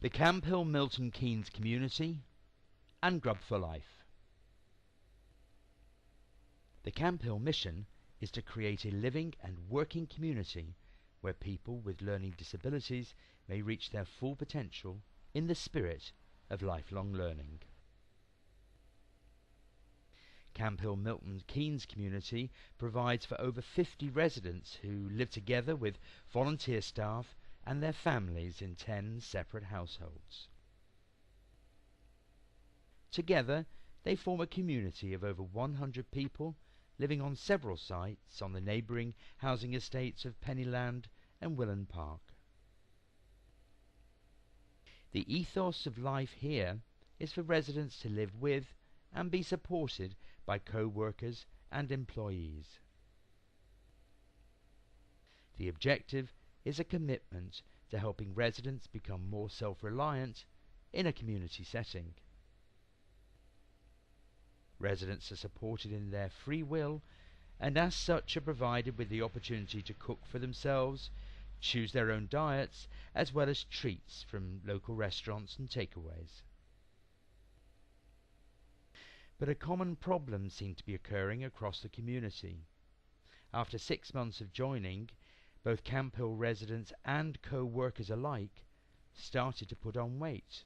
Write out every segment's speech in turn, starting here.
the Camp Hill Milton Keynes community, and Grub for Life. The Camp Hill mission is to create a living and working community where people with learning disabilities may reach their full potential in the spirit of lifelong learning. Camp Hill Milton Keynes community provides for over 50 residents who live together with volunteer staff and their families in 10 separate households. Together, they form a community of over 100 people living on several sites on the neighbouring housing estates of Pennyland and Willand Park. The ethos of life here is for residents to live with and be supported by co-workers and employees. The objective is a commitment to helping residents become more self-reliant in a community setting. Residents are supported in their free will and as such are provided with the opportunity to cook for themselves, choose their own diets, as well as treats from local restaurants and takeaways. But a common problem seemed to be occurring across the community. After 6 months of joining, both Camp Hill residents and co-workers alike started to put on weight.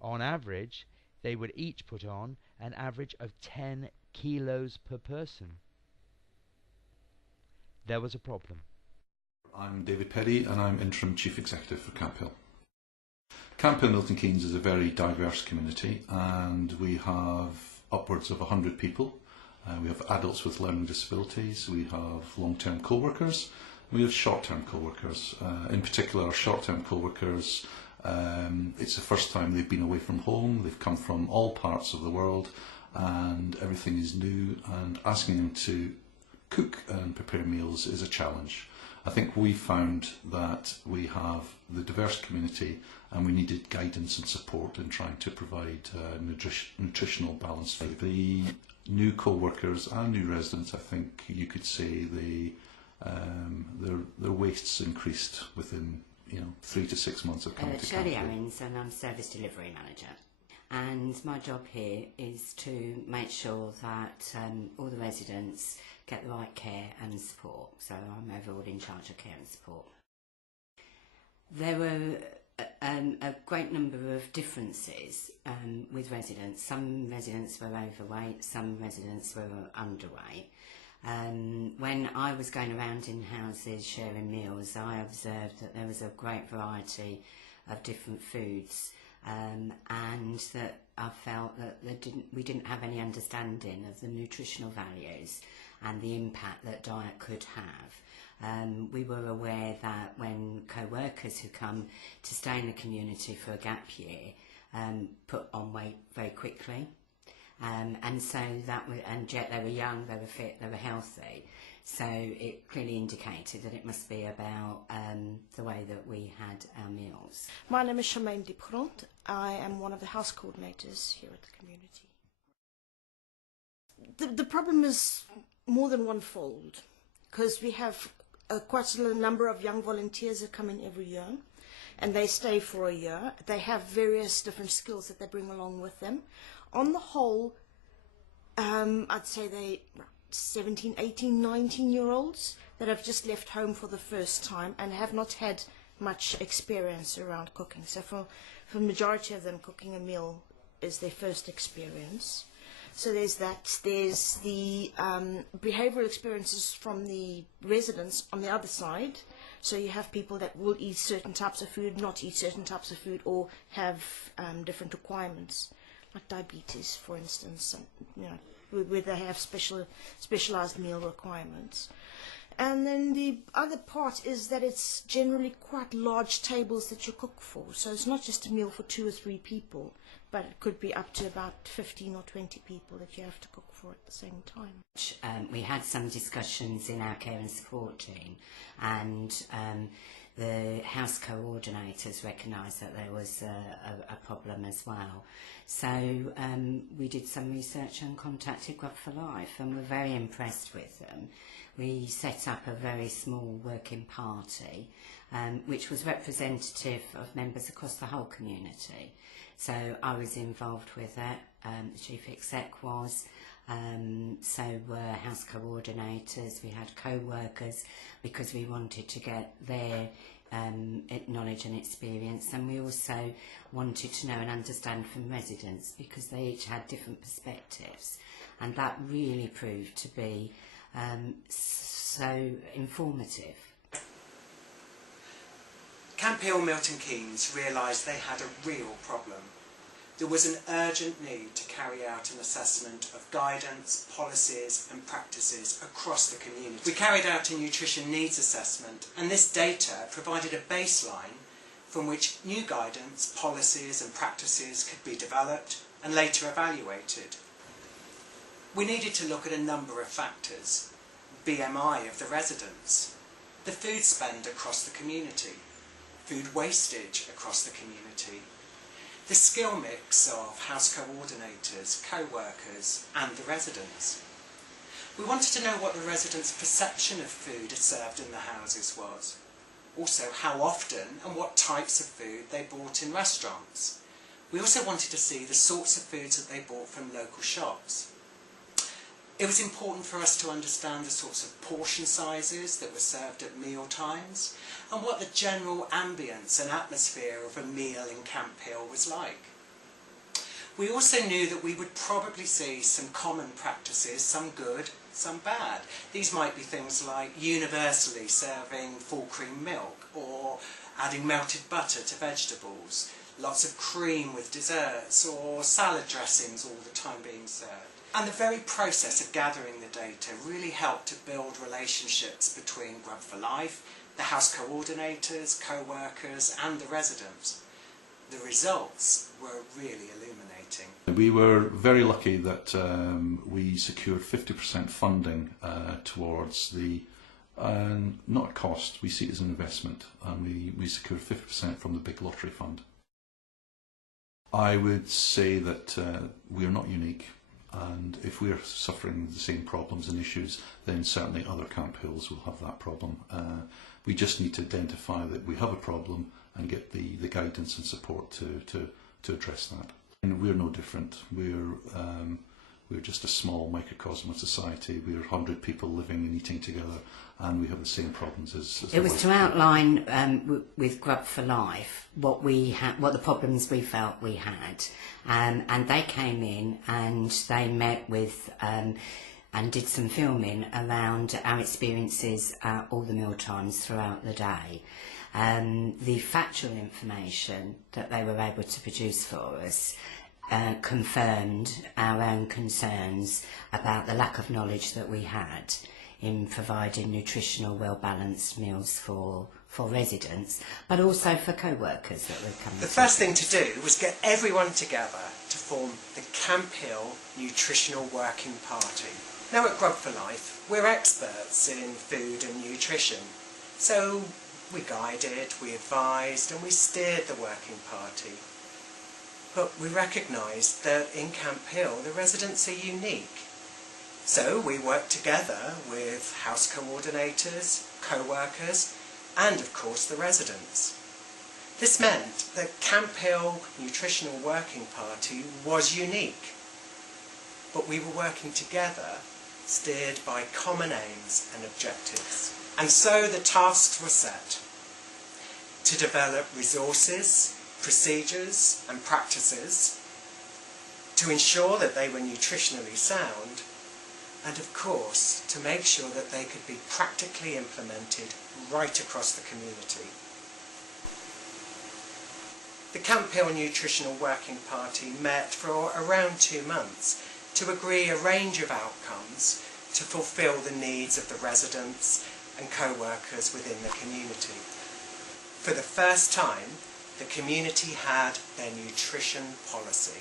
On average, they would each put on an average of 10 kilos per person. There was a problem. I'm David Perry and I'm Interim Chief Executive for Camp Hill. Camp Hill Milton Keynes is a very diverse community and we have upwards of 100 people. We have adults with learning disabilities, we have long-term co-workers, we have short-term co-workers. In particular, our short-term co-workers, it's the first time they've been away from home, they've come from all parts of the world and everything is new, and asking them to cook and prepare meals is a challenge. I think we found that we have the diverse community and we needed guidance and support in trying to provide nutritional balance. The new co-workers and new residents, I think you could say their waists increased within 3 to 6 months of coming to Camp Hill. Shirley Owens, and I'm Service Delivery Manager. And my job here is to make sure that all the residents get the right care and support. So I'm overall in charge of care and support. There were a great number of differences with residents. Some residents were overweight, some residents were underweight. When I was going around in houses sharing meals, I observed that there was a great variety of different foods, and that I felt that we didn't have any understanding of the nutritional values and the impact that diet could have. We were aware that when co-workers who come to stay in the community for a gap year put on weight very quickly. And yet they were young, they were fit, they were healthy. So it clearly indicated that it must be about the way that we had our meals. My name is Charmaine Dipgrond. I am one of the house coordinators here at the community. The problem is more than one-fold, because we have quite a number of young volunteers that come in every year, and they stay for a year. They have various different skills that they bring along with them. On the whole, I'd say they 17, 18, 19-year-olds that have just left home for the first time and have not had much experience around cooking. So for the majority of them, cooking a meal is their first experience. So there's that. There's the behavioural experiences from the residents on the other side. So you have people that will eat certain types of food, not eat certain types of food, or have different requirements, like diabetes, for instance, where they have specialised meal requirements. And then the other part is that it's generally quite large tables that you cook for. So it's not just a meal for 2 or 3 people, but it could be up to about 15 or 20 people that you have to cook for at the same time. We had some discussions in our care and support team, and the house coordinators recognised that there was a problem as well. So we did some research and contacted Grub for Life, and we're very impressed with them. we set up a very small working party, which was representative of members across the whole community. So I was involved with it, the Chief Exec was, so were house coordinators, we had co-workers, because we wanted to get their knowledge and experience, and we also wanted to know and understand from residents, because they each had different perspectives, and that really proved to be so informative. Camp Hill Milton Keynes realised they had a real problem. There was an urgent need to carry out an assessment of guidance, policies and practices across the community. We carried out a nutrition needs assessment, and this data provided a baseline from which new guidance, policies and practices could be developed and later evaluated. We needed to look at a number of factors: BMI of the residents, the food spend across the community, food wastage across the community, the skill mix of house coordinators, co-workers and the residents. We wanted to know what the residents' perception of food served in the houses was. Also, how often and what types of food they bought in restaurants. We also wanted to see the sorts of foods that they bought from local shops. It was important for us to understand the sorts of portion sizes that were served at meal times and what the general ambience and atmosphere of a meal in Camp Hill was like. We also knew that we would probably see some common practices, some good, some bad. These might be things like universally serving full cream milk or adding melted butter to vegetables, lots of cream with desserts or salad dressings all the time being served. And the very process of gathering the data really helped to build relationships between Grub for Life, the house coordinators, co-workers and the residents. The results were really illuminating. We were very lucky that we secured 50% funding towards the, not a cost, we see it as an investment, and we secured 50% from the big lottery fund. I would say that we are not unique. And if we're suffering the same problems and issues, then certainly other Camp Hills will have that problem. We just need to identify that we have a problem and get the guidance and support to address that. And we're no different. We're just a small microcosm of society. We're 100 people living and eating together, and we have the same problems as it was to outline with Grub for Life what the problems we felt we had, and they came in and they met with and did some filming around our experiences at all the meal times throughout the day. The factual information that they were able to produce for us confirmed our own concerns about the lack of knowledge that we had in providing nutritional, well-balanced meals for residents, but also for co-workers that were coming. The first thing to do was get everyone together to form the Camp Hill Nutritional Working Party. Now at Grub for Life, we're experts in food and nutrition, so we guided, we advised and we steered the working party. But we recognised that in Camp Hill the residents are unique. So we worked together with house coordinators, co-workers and of course the residents. This meant that Camp Hill Nutritional Working Party was unique. But we were working together, steered by common aims and objectives. And so the tasks were set to develop resources, procedures and practices to ensure that they were nutritionally sound, and of course to make sure that they could be practically implemented right across the community. The Camp Hill Nutritional Working Party met for around 2 months to agree a range of outcomes to fulfil the needs of the residents and co-workers within the community. For the first time, the community had their nutrition policy,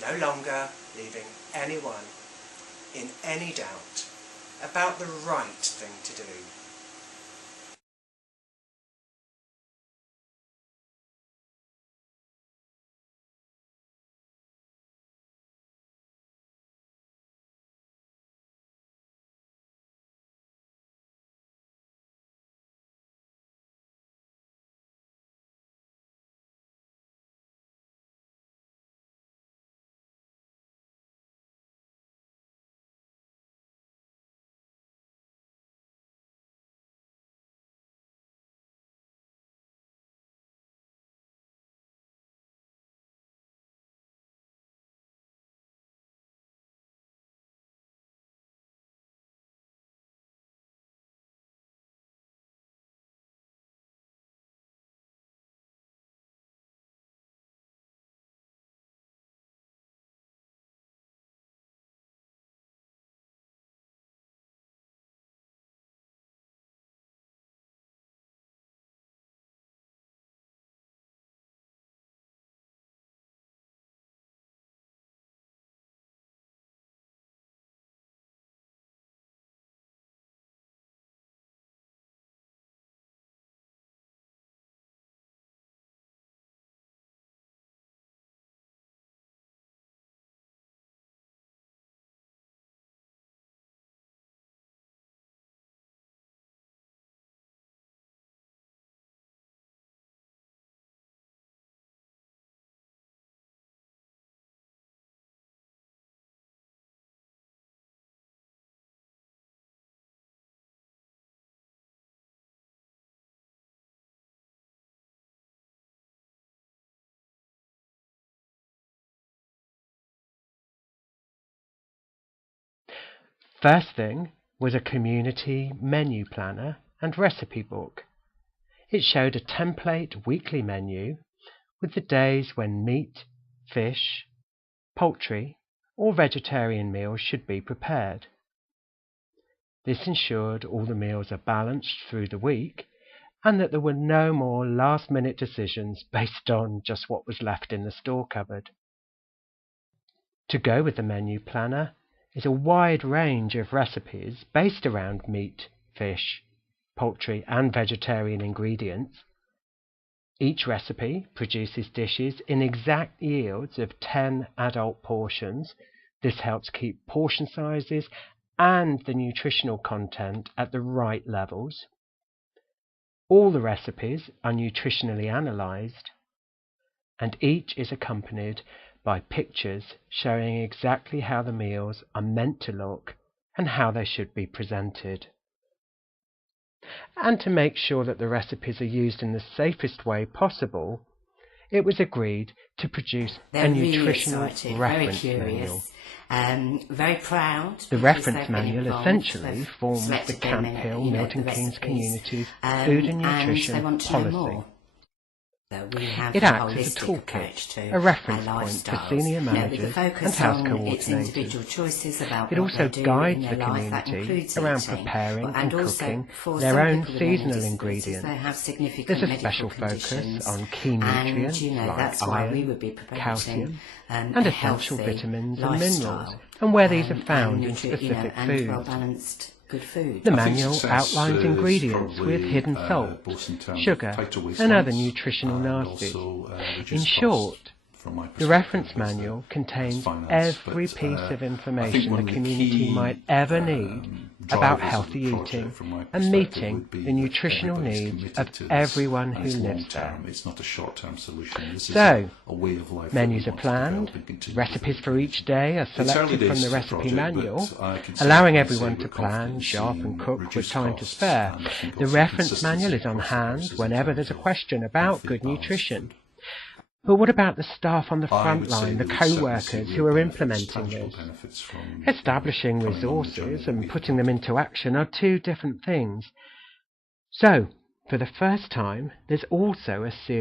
no longer leaving anyone in any doubt about the right thing to do. First thing was a community menu planner and recipe book. It showed a template weekly menu with the days when meat, fish, poultry, or vegetarian meals should be prepared. This ensured all the meals are balanced through the week and that there were no more last-minute decisions based on just what was left in the store cupboard. To go with the menu planner is a wide range of recipes based around meat, fish, poultry and vegetarian ingredients. Each recipe produces dishes in exact yields of 10 adult portions. This helps keep portion sizes and the nutritional content at the right levels. All the recipes are nutritionally analysed, and each is accompanied by pictures showing exactly how the meals are meant to look and how they should be presented. And to make sure that the recipes are used in the safest way possible, it was agreed to produce a nutritional reference manual. Very proud. The reference manual essentially forms the Camp Hill Milton Keynes community's food and nutrition policy. It acts as a toolkit, a reference point for senior managers and house coordinators. It also guides the community around preparing and cooking their own seasonal ingredients. There's a special focus on key nutrients like iron, calcium, and essential vitamins and minerals, and where these are found in specific foods. The manual outlines ingredients with hidden salt, sugar, and other nutritional nasties. In short, the reference manual contains every piece of information the community might ever need about healthy eating and meeting the nutritional needs of everyone who lives there. So, menus are planned, recipes for each day are selected from the recipe manual, allowing everyone to plan, shop and cook with time to spare. The reference manual is on hand whenever there's a question about good nutrition. But what about the staff on the front line, the co-workers who are implementing this? Establishing resources and putting them into action are two different things. So, for the first time, there's also a series